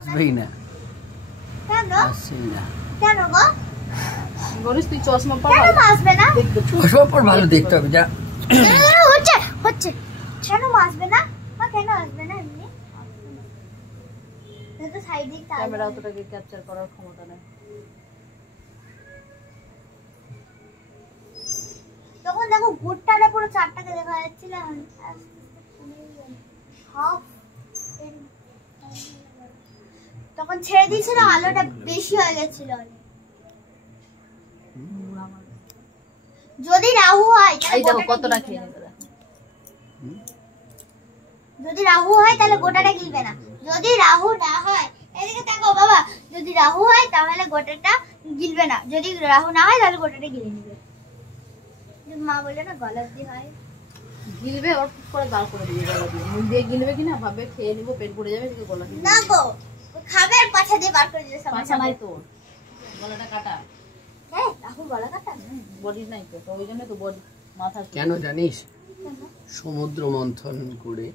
আসবেই না কেন আসছেই না কেন গো গণেশ তুই চশমা পর কেন আসবে না চশমা পর ভালো দেখতে হবে যা হচ্ছে হচ্ছে কেন আসবে না মা কেন আসবে না এমনি তো সাইডে ক্যামেরা অতটাকে ক্যাপচার করার ক্ষমতা নেই। তখন দেখো গুড়টাটা পুরো চারটাকে দেখা যাচ্ছিল তখন ছেড়ে দিয়েছিল আলোটা বেশি হয়ে গেছিল যদি রাহু হয় এই দেখো কতটা খেয়ে নেবে যদি রাহু হয় তাহলে গোটাটা গিলবে না যদি রাহু না হয় এদিকে দেখো বাবা যদি রাহু হয় তাহলে গোটাটা গিলবে না যদি রাহু না হয় তাহলে গোটাটা গিলে নেবে মা বলে না গলা দিয়ে হয় গিলবে ওর করে দাঁড় করে দিবে গলা দিয়ে মুখ দিয়ে গিলবে কিনা ভাবে খেয়ে নিব পেট ভরে যাবে এদিকে গলা দিয়ে না গো খাবে আর পাছা দিয়ে বার করে দিবে পাছা নাই তো গলাটা কাটা হ্যাঁ রাহু গলা কাটা বডি নাই তো ওই জন্য তো বডি মাথা কেন জানিস সমুদ্র মন্থন করে